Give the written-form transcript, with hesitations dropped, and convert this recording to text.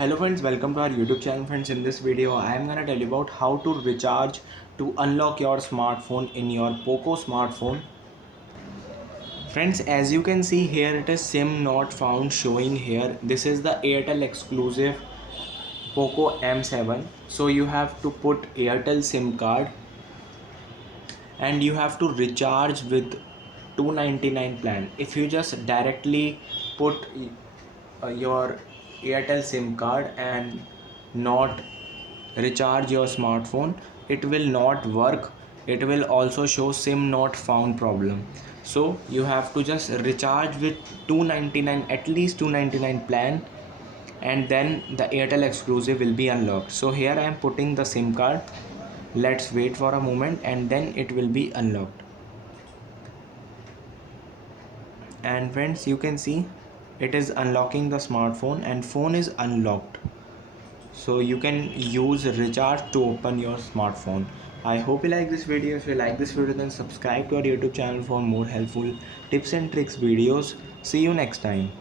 Hello friends, welcome to our YouTube channel. Friends, in this video I am gonna tell you about how to recharge to unlock your smartphone in your Poco smartphone. Friends, as you can see here, it is SIM not found showing here. This is the Airtel exclusive Poco M7. So you have to put Airtel SIM card and you have to recharge with 299 plan. If you just directly put your Airtel SIM card and not recharge your smartphone, it will not work. It will also show SIM not found problem. So you have to just recharge with 299, at least 299 plan, and then the Airtel exclusive will be unlocked. So here I am putting the SIM card. Let's wait for a moment and then it will be unlocked. And friends, you can see it is unlocking the smartphone and phone is unlocked. So you can use recharge to open your smartphone. I hope you like this video. If you like this video, then subscribe to our YouTube channel for more helpful tips and tricks videos. See you next time.